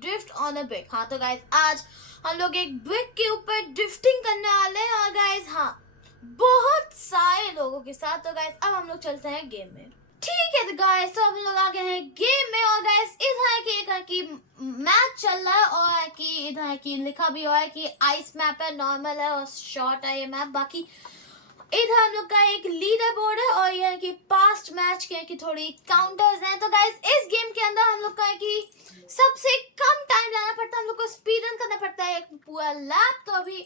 Drift on a brick. हाँ तो guys आज हम लोग एक ब्रिक के ऊपर ड्रिफ्टिंग करने वाले हैं और गाइस हाँ बहुत सारे लोगों के साथ। तो गाइस अब हम लोग चलते हैं गेम में। ठीक है तो गाइस तो हम लोग आ गए हैं गेम में और गाइस इधर की मैच चल रहा है और कि इधर की लिखा भी हुआ है कि आइस मैप है, नॉर्मल है और शॉर्ट है ये मैप। बाकी इधर हम लोग का एक लीडर बोर्ड है और यह है कि पास्ट मैच के कि थोड़ी काउंटर्स हैं। तो गाइस इस गेम के अंदर हम लोग का है कि सबसे कम टाइम लाना पड़ता है, हम लोग को स्पीड रन करना पड़ता है एक पूरा लैप। तो अभी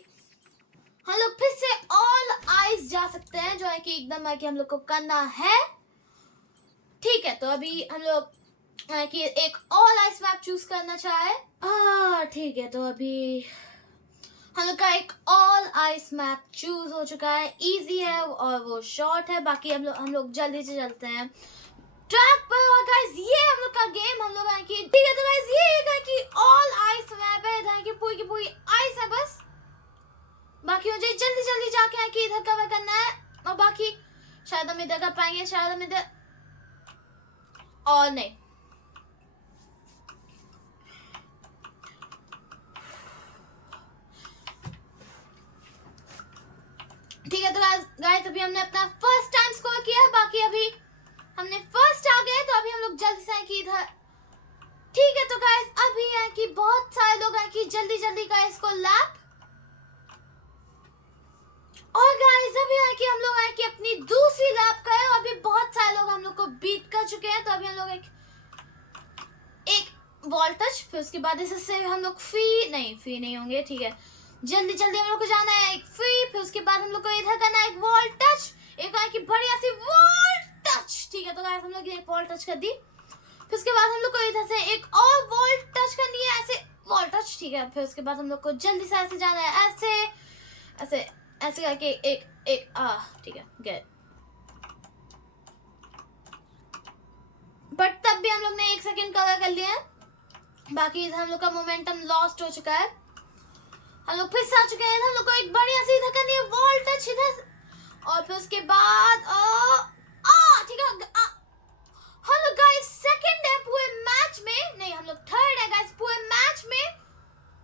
हम लोग फिर से ऑल आइस जा सकते हैं जो है कि एकदम है कि हम लोग को करना है। ठीक है तो अभी हम लोग है कि एक ऑल आइस मैप चूज करना चाहे। ठीक है तो अभी हम लोग का एक ऑल आइस मैप चूज हो चुका है, इजी है और वो शॉर्ट है। बाकी हम लोग जल्दी से चलते हैं ट्रैक पर। और गाइस ये हम लोग का गेम हम लोग है कि ठीक है तो गाइस ये है कि ऑल आइस मैप है, इधर की पूरी आइस है बस। बाकी मुझे जल्दी जल्दी जाके है कि इधर कवर करना है और बाकी शायद हम इधर कर पाएंगे, शायद हम इधर और नहीं। ठीक है तो गाइस अभी हमने अपना फर्स्ट टाइम स्कोर किया है, बाकी अभी हमने फर्स्ट आ गए तो अभी हम लोग जल्दी से कि इधर। ठीक है तो गाइस अभी है कि बहुत सारे लोग हैं कि जल्दी जल्दी का इसको लैप। और गाइस अभी है कि हम लोग है कि अपनी दूसरी लैप का है और अभी बहुत सारे लोग हम लोग को बीट कर चुके हैं। तो अभी हम लोग एक वॉल टच, फिर उसके बाद इससे हम लोग फ्री नहीं होंगे। ठीक है जल्दी जल्दी हम लोग को जाना है एक फ्री, फिर उसके बाद हम लोग को इधर करना है एक वॉल टच, एक है कि बढ़िया सी वॉल टच। ठीक है तो गाइस हम लोग एक वॉल टच कर दी, फिर उसके बाद हम लोग को इधर से एक और वॉल टच करनी है ऐसे वॉल टच। ठीक है फिर उसके बाद हम लोग को जल्दी से ऐसे जाना है ऐसे ऐसे ऐसे करके एक ठीक है गए। बट तब भी हम लोग ने 1 सेकंड कवर कर लिया है। बाकी इधर हम लोग का मोमेंटम लॉस्ट हो चुका है, हम लोग फिर से आ चुके हैं। हम लोग को एक बढ़िया सी इधर करनी है वॉल टच इधर और फिर उसके बाद ठीक है हम लोग गाइस सेकंड है पूरे मैच में, नहीं हम लोग थर्ड है गाइस पूरे मैच में।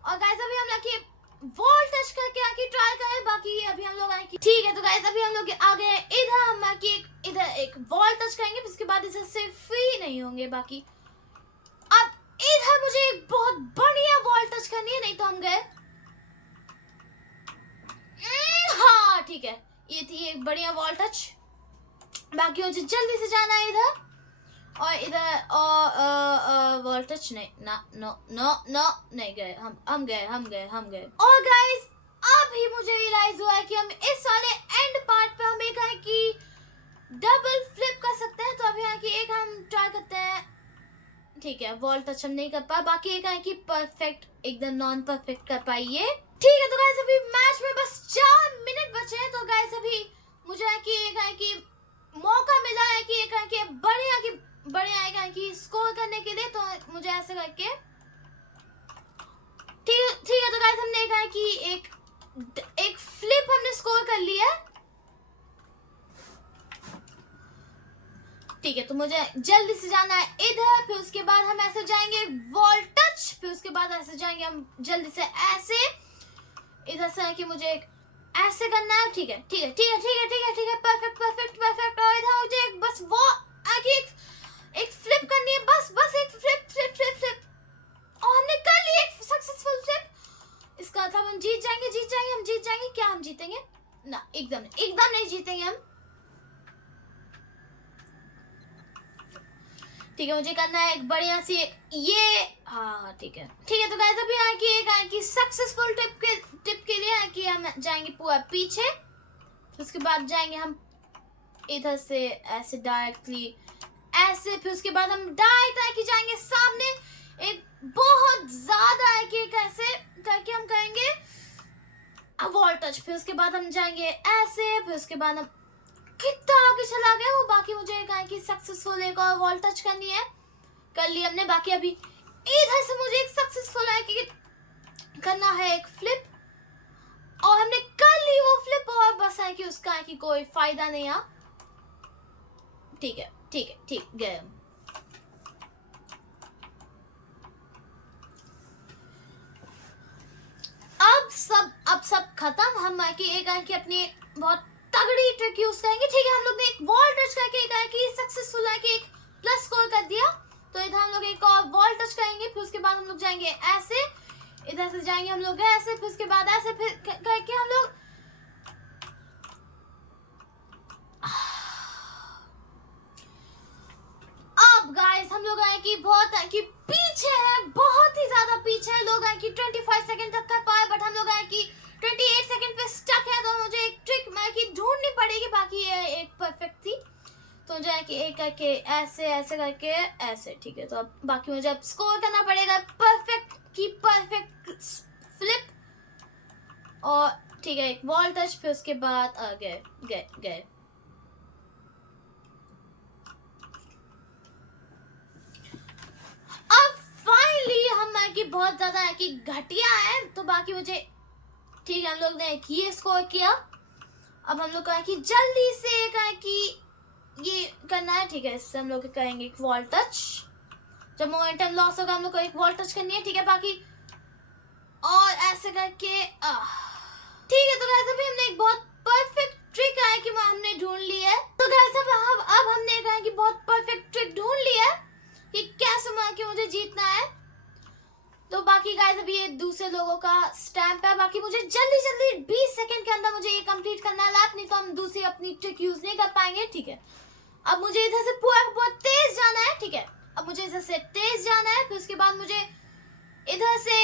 और गाइस अभी हम लोग वॉल टच करके आके ट्राई करें, बाकी अभी हम लोग आए कि ठीक है तो गाइस अभी हम लोग आ गए इधर, हम आके इधर एक वॉल टच करेंगे फिर उसके बाद इससे फ्री नहीं होंगे। बाकी अब इधर मुझे एक बहुत बढ़िया वॉल टच करनी है, नहीं तो हम गए। हाँ ठीक है ये थी एक बढ़िया वॉल टच। बाकी मुझे जल्दी से जाना है इधर और इधर और वॉल टच नहीं ना नो नो नो नहीं गए, हम गए। और गाइस अभी मुझे रियलाइज हुआ है कि हम इस वाले एंड पार्ट पे हम एक है कि डबल फ्लिप कर सकते हैं। तो अभी है कि एक हम ट्राई करते हैं। ठीक है वॉल टच हम नहीं कर पाए, बाकी एक है कि परफेक्ट एकदम नॉन परफेक्ट कर पाइए। ठीक है तो गाइस अभी मैच में बस 4 मिनट बचे हैं। तो गाइस अभी मुझे है कि एक है कि मौका मिला है कि एक है कि बढ़िया आएगा कि स्कोर करने के लिए। तो मुझे ऐसे करके ठीक है तो गाइस हमने कहा कि एक फ्लिप हमने स्कोर कर लिया। ठीक है तो मुझे जल्दी से जाना है इधर, फिर उसके बाद हम ऐसे जाएंगे वॉल टच, फिर उसके बाद ऐसे जाएंगे हम जल्दी से ऐसे इधर से है कि मुझे एक ऐसे करना है। ठीक है परफेक्ट और इधर मुझे बस वो आगे एक फ्लिप करनी है, बस एक फ्लिप और हमने कर ली एक सक्सेसफुल फ्लिप। इसका मतलब हम जीत जाएंगे। क्या हम जीतेंगे? ना एकदम नहीं जीतेंगे हम। ठीक है मुझे करना है एक बढ़िया सी ये हाँ ठीक है तो गाइस अभी आए कि सक्सेसफुल टिप के लिए है कि हम जाएंगे पूरा पीछे, उसके बाद जाएंगे हम इधर से ऐसे डायरेक्टली ऐसे, फिर उसके बाद हम डायरेक्ट है कि जाएंगे सामने एक बहुत ज्यादा है कि कैसे करके हम करेंगे वॉल टच, फिर उसके बाद हम जाएंगे ऐसे, फिर उसके बाद हम कितना आगे चला गया वो। बाकी मुझे कहा कि सक्सेसफुल एक और वॉल टच करनी है, कर ली हमने। बाकी अभी इधर से मुझे एक सक्सेसफुल है कि करना है एक फ्लिप और हमने कर ली वो फ्लिप और बस है कि उसका है कि कोई फायदा नहीं है। ठीक है गए। सब अब सब खत्म। हम कि एक कि अपनी बहुत तगड़ी ट्रिक यूज करेंगे। ठीक है, हम लोग ने एक वॉल टच करके एक कि सक्सेसफुल है कि एक प्लस स्कोर कर दिया। तो इधर हम लोग एक और वॉल टच करेंगे, फिर उसके बाद हम लोग जाएंगे ऐसे, इधर से जाएंगे हम लोग ऐसे, फिर उसके बाद ऐसे, फिर करके हम लोग अब गाइस हम लोग आए कि बहुत है कि पीछे है, बहुत ही ज्यादा पीछे है। लोग आए कि 25 सेकंड तक कर पाए, बट हम लोग आए कि 28 सेकंड पे स्टक है। तो मुझे एक ट्रिक मैं कि ढूंढनी पड़ेगी, बाकी ये एक परफेक्ट थी। तो मुझे कि एक करके ऐसे ऐसे करके ऐसे, ठीक है। तो अब बाकी मुझे अब स्कोर करना पड़ेगा परफेक्ट की परफेक्ट फ्लिप, और ठीक है एक वॉल टच, फिर उसके बाद गए गए गए। अब फाइनली हम कि बहुत ज्यादा है कि घटिया है। तो बाकी मुझे ठीक है, हम लोग ने ये स्कोर किया। अब हम लोग का है कि जल्दी से कहा कि ये करना है। ठीक है, इससे हम लोग करेंगे एक वॉल टच। जब मोमेंटम लॉस होगा हम लोग को एक वॉल टच करनी है। ठीक है, बाकी और ऐसे करके ठीक है। तो गाइस अभी हमने एक बहुत परफेक्ट ट्रिक है कि हमने ढूंढ ली है। तो गाइस अब हमने कहा कि बहुत परफेक्ट ट्रिक ढूंढ ली है कि कैसे मार के मुझे जीतना है। तो बाकी गाइस अभी ये दूसरे लोगों का स्टैंप है। बाकी मुझे जल्दी जल्दी 20 सेकंड के अंदर मुझे ये कंप्लीट करना है लैप, नहीं तो हम दूसरी अपनी ट्रिक यूज नहीं कर पाएंगे। ठीक है, अब मुझे इधर से पूरा बहुत तेज जाना है। ठीक है, अब मुझे इधर से तेज जाना है, फिर उसके बाद मुझे इधर से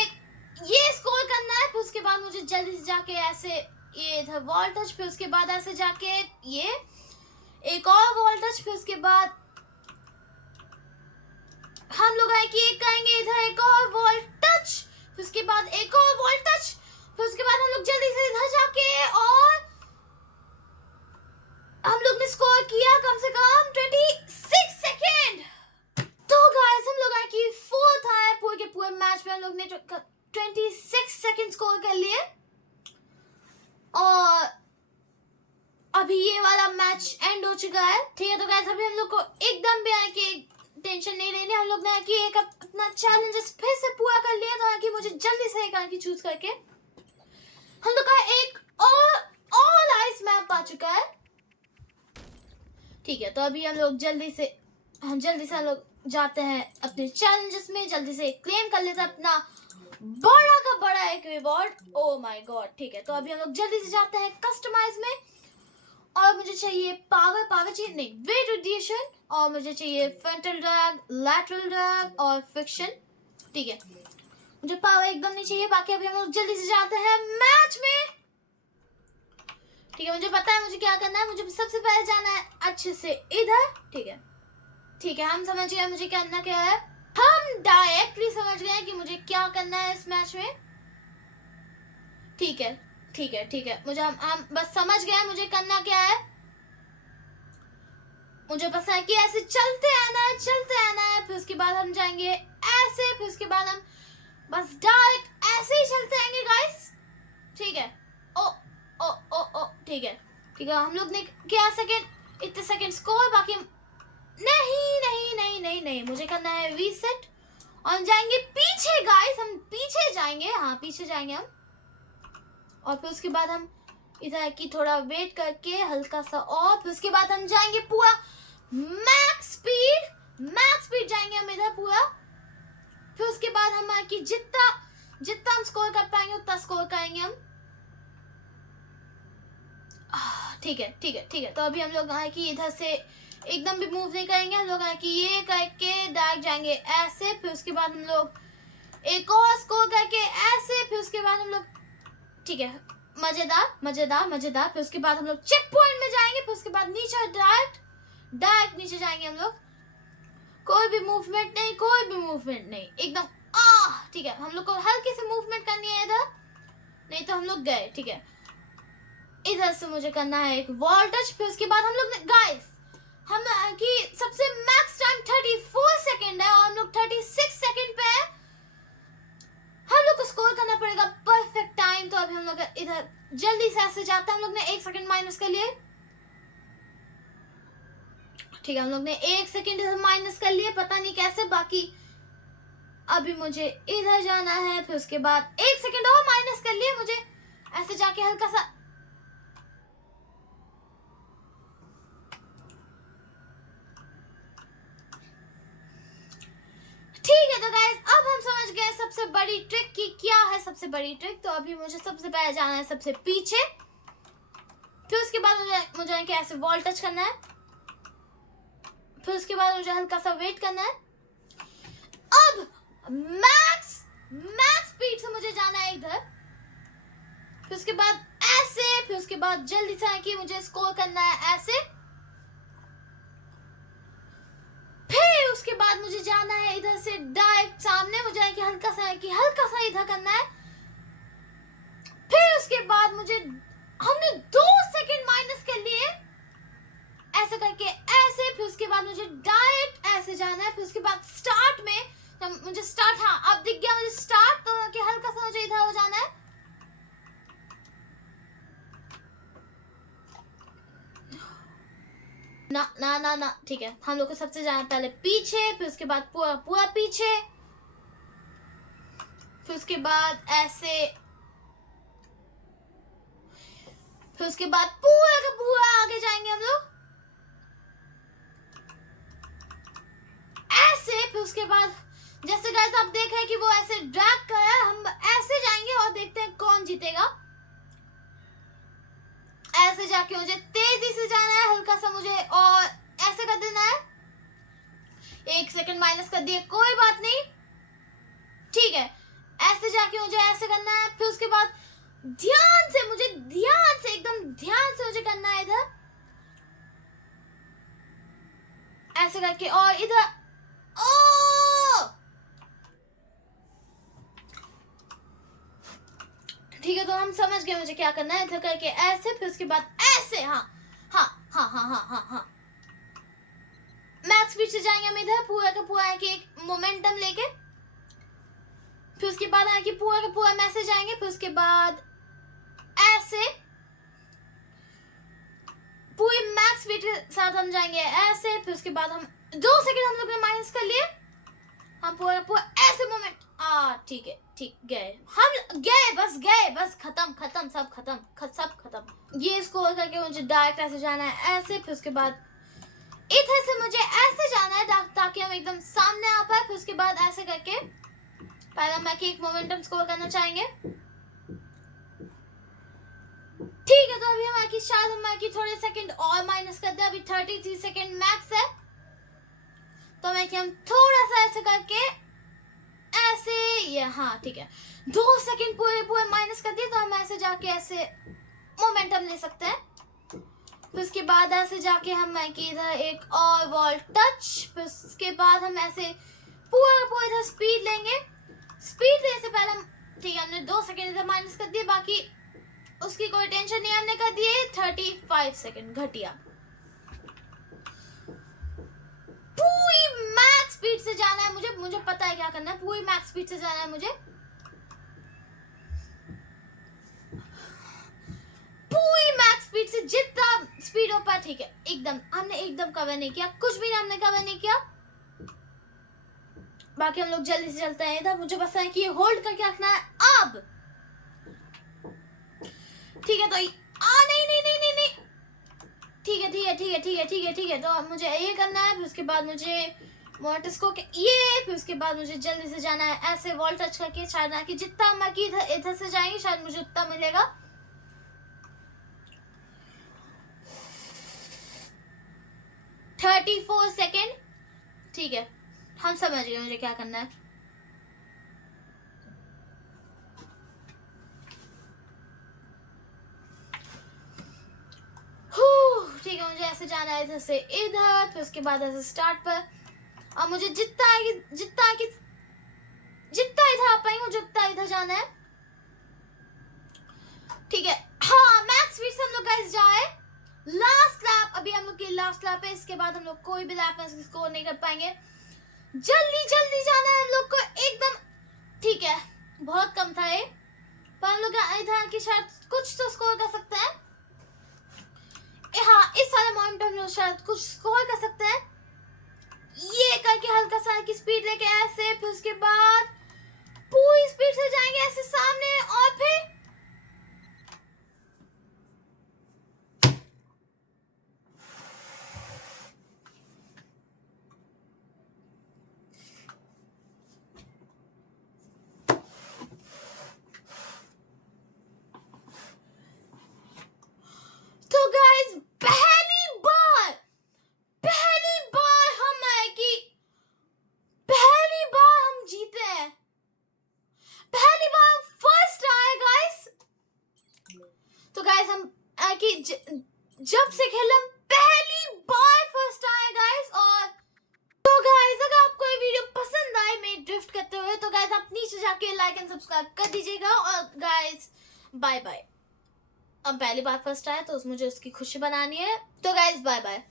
ये स्कोर करना है, फिर उसके बाद मुझे जल्दी से जाके ऐसे ये इधर वॉल टच, फिर उसके बाद ऐसे जाके ये एक और वॉल टच, फिर उसके बाद हम लोग आए कि एक करेंगे इधर एक और वॉल टच, फिर उसके बाद एक और वॉल टच, फिर उसके बाद हम लोग जल्दी से इधर जाके और हम लोग ने स्कोर किया कम से कम 26 सेकेंड। तो गाइस हम लोग आए कि फोर्थ आए पूरे के पूरे मैच में। हम लोग ने 26 सेकेंड स्कोर कर लिए, और अभी ये वाला मैच एंड हो चुका है। ठीक है, तो गाइस अभी हम लोग को एकदम भी आए कि टेंशन नहीं लेनी। हम लोग ने कि एक अपना चैलेंजेस फिर से पूरा कर लिया। तो कि मुझे जल्दी से एक की चूज करके हम लोग का एक ऑल आइस मैप आ चुका है। ठीक है, तो अभी हम लोग जल्दी से हम लोग जाते हैं अपने चैलेंजेस में, जल्दी से क्लेम कर लेते हैं अपना बड़ा का बड़ा एक रिवॉर्ड। Oh my God. ठीक है, तो अभी हम लोग जल्दी से जाते हैं कस्टमाइज में, और मुझे चाहिए पावर चाहिए नहीं, वेट रिड्यूशन, और मुझे चाहिए फ्रंटल ड्रैग, लैटरल ड्रैग और फ्रिक्शन। ठीक है, मुझे पावर एकदम नहीं चाहिए। बाकी अभी हम लोग जल्दी से जाते हैं मैच में। ठीक है, मुझे पता है मुझे क्या करना है। मुझे सबसे पहले जाना है अच्छे से इधर। ठीक है, हम समझ गए मुझे करना क्या है। हम डायरेक्टली समझ गए कि मुझे क्या करना है इस मैच में। ठीक है, मुझे हम बस समझ गए मुझे करना क्या है। मुझे बस है कि ऐसे चलते आना है, फिर उसके बाद हम जाएंगे ऐसे, फिर उसके बाद हम बस डायरेक्ट ऐसे ही चलते आएंगे गाइस। ठीक है, ओ ओ ओ ओ ठीक है, हम लोग ने क्या सेकंड इतने सेकंड स्कोर। बाकी नहीं, मुझे करना है रीसेट, और हम जाएंगे पीछे गाइस। हम पीछे जाएंगे, हाँ पीछे जाएंगे हम, और फिर उसके बाद हम इधर की थोड़ा वेट करके हल्का सा, और फिर उसके बाद हम जाएंगे पूरा मैक्स स्पीड जाएंगे हम इधर पूरा। फिर उसके बाद हम कि जितना हम स्कोर कर पाएंगे उतना स्कोर करेंगे हम। ठीक है, तो अभी हम लोग कि इधर से एकदम भी मूव नहीं करेंगे। हम लोग कि ये करके डायरेक्ट जाएंगे ऐसे, फिर उसके बाद हम लोग एक और स्कोर करके ऐसे, फिर उसके बाद हम लोग ठीक है मजेदार। फिर उसके बाद हम लोग चेक पॉइंट में जाएंगे, फिर उसके बाद नीचे डायरेक्ट नीचे जाएंगे हम लोग। कोई भी मूवमेंट नहीं, एकदम ठीक है, हम लोग को हल्की सी मूवमेंट करनी है इधर, नहीं तो हम लोग गए। ठीक है, इधर से मुझे करना है एक वॉल टच, फिर उसके बाद हम लोग गाइस हम कि सबसे मैक्स टाइम 34 सेकंड है, और हम लोग 36 सेकंड पे है। हम लोग को स्कोर करना पड़ेगा परफेक्ट टाइम। तो अभी हम लोग इधर जल्दी से ऐसे जाते हैं। हम लोग ने 1 सेकंड माइनस कर लिए। ठीक है, हम लोग ने 1 सेकंड इधर माइनस कर लिए, पता नहीं कैसे। बाकी अभी मुझे इधर जाना है, फिर उसके बाद 1 सेकंड और माइनस कर लिए, मुझे ऐसे जाके हल्का सा ठीक है। तो गाइस अब हम समझ गए सबसे बड़ी ट्रिक की क्या है सबसे बड़ी ट्रिक। तो अभी मुझे सबसे पहले जाना है सबसे पीछे, फिर उसके बाद मुझे ऐसे वॉल टच करना है, फिर उसके बाद मुझे हल्का सा वेट करना है। अब मैक्स स्पीड से मुझे जाना है इधर, फिर उसके बाद ऐसे, फिर उसके बाद जल्दी से कि मुझे स्कोर करना है ऐसे, फिर उसके बाद मुझे जाना है इधर से डायरेक्ट सामने, मुझे हल्का सा इधर करना है, फिर उसके बाद मुझे हमने 2 सेकंड माइनस कर लिए ऐसे करके ऐसे, फिर उसके बाद मुझे डायरेक्ट ऐसे जाना है, फिर उसके बाद स्टार्ट में मुझे स्टार्ट, हाँ अब दिख गया मुझे स्टार्ट, तो कि हल्का सा मुझे इधर हो जाना है। ना ना ना ना ठीक है, हम लोग को सबसे जाना पहले पीछे, फिर उसके बाद पूरा पूरा पीछे, फिर उसके बाद ऐसे, फिर उसके बाद पूरा का पूरा आगे जाएंगे हम लोग ऐसे, फिर उसके बाद जैसे गाइस आप देख रहे हैं कि वो ऐसे ड्रैग कर रहा है, हम ऐसे जाएंगे और देखते हैं कौन जीतेगा। ऐसे जाके मुझे तेजी से जाना है, हल्का सा मुझे और ऐसे कर देना है, 1 सेकंड माइनस कर दिए कोई बात नहीं, ठीक है। ऐसे जाके मुझे ऐसे करना है, फिर उसके बाद ध्यान से एकदम ध्यान से मुझे करना है इधर ऐसे करके, और इधर ठीक है। तो हम समझ गए मुझे क्या करना है, इधर करके ऐसे, फिर उसके बाद ऐसे, हाँ हाँ हाँ हाँ हाँ हाँ हाँ मैक्स स्पीड से जाएंगे हम इधर पूरा का पूरा कि एक मोमेंटम लेके, फिर उसके बाद है कि पूरा का पूरा मैसेज जाएंगे, फिर उसके बाद ऐसे पूरी मैक्स स्पीड के साथ हम जाएंगे ऐसे, फिर उसके बाद हम 2 सेकंड हम लोग ने माइनस कर लिए, हम पूरा पूरा ऐसे मोमेंट, ठीक है ठीक, हम गए बस खत्म सब खत्म। ये स्कोर करके मुझे डायरेक्ट ऐसे जाना है ऐसे, फिर उसके बाद इधर से मुझे ऐसे जाना है ताकि हम एकदम सामने आ पाए, फिर उसके बाद ऐसे करके पहले हम एक मोमेंटम स्कोर करना चाहेंगे, ठीक है। तो अभी हम शायद हम थोड़े सेकंड और माइनस कर दे, अभी 33 सेकंड मैक्स है, तो हम थोड़ा सा ऐसे करके ऐसे, ये हाँ ठीक है, 2 सेकंड पूरे माइनस कर दिए, तो हम ऐसे जाके ऐसे मोमेंटम ले सकते हैं, फिर उसके बाद ऐसे जाके हम इधर एक और वॉल टच, फिर उसके बाद हम ऐसे पूरा इधर स्पीड लेंगे, स्पीड देने से पहले हम, ठीक है, हमने 2 सेकंड इधर माइनस कर दिए, बाकी उसकी कोई टेंशन नहीं, हमने कर दिए 35 सेकंड घटिया। पूरी मैक्स स्पीड से जाना है मुझे पता है क्या करना है, पूरी मैक्स स्पीड से जाना है मुझे, पूरी मैक्स स्पीड से जितना स्पीड हो पाए, ठीक है। हमने एकदम कवर नहीं किया, कुछ भी हमने कवर नहीं किया, बाकी हम लोग जल्दी से चलते हैं इधर, मुझे बस है कि ये होल्ड करके रखना है अब, ठीक है। तो नहीं, ठीक है, तो मुझे ये करना है, फिर उसके बाद मुझे मोटर्स को ये, फिर उसके बाद मुझे जल्दी से जाना है ऐसे वॉल टच करके, शायद ना कि जितना मैं इधर से जाएंगे शायद मुझे उतना मिलेगा, 34 सेकेंड, ठीक है, हम समझ गए मुझे क्या करना है। ठीक है, मुझे ऐसे जाना है इधर से इधर, फिर उसके बाद ऐसे स्टार्ट पर, और मुझे जितना इधर आ पाएंगे मुझे उतना इधर जाना है, ठीक है। हाँ मैक्स स्पीड से हम लोग गाइस जाए, लास्ट लैप, अभी हम लोग की लास्ट लैप है, इसके बाद हम लोग कोई भी लैप में स्कोर नहीं कर पाएंगे, जल्दी जाना है हम लोग को एकदम, ठीक है। बहुत कम था ये, पर हम लोग इधर की शायद कुछ तो स्कोर कर सकते हैं, हाँ इस वाले मोमेंट हम लोग शायद कुछ स्कोर कर सकते हैं, ये करके हल्का सा की स्पीड लेके ऐसे, फिर उसके बाद जब से खेल पहली बार फर्स्ट आया गाइस। और तो गाइस अगर आपको ये वीडियो पसंद आए मैं ड्रिफ्ट करते हुए तो गाइस आप नीचे जाके लाइक एंड सब्सक्राइब कर दीजिएगा। और गाइस बाय बाय। अब पहली बार फर्स्ट आया तो मुझे उसकी खुशी बनानी है, तो गाइस बाय बाय।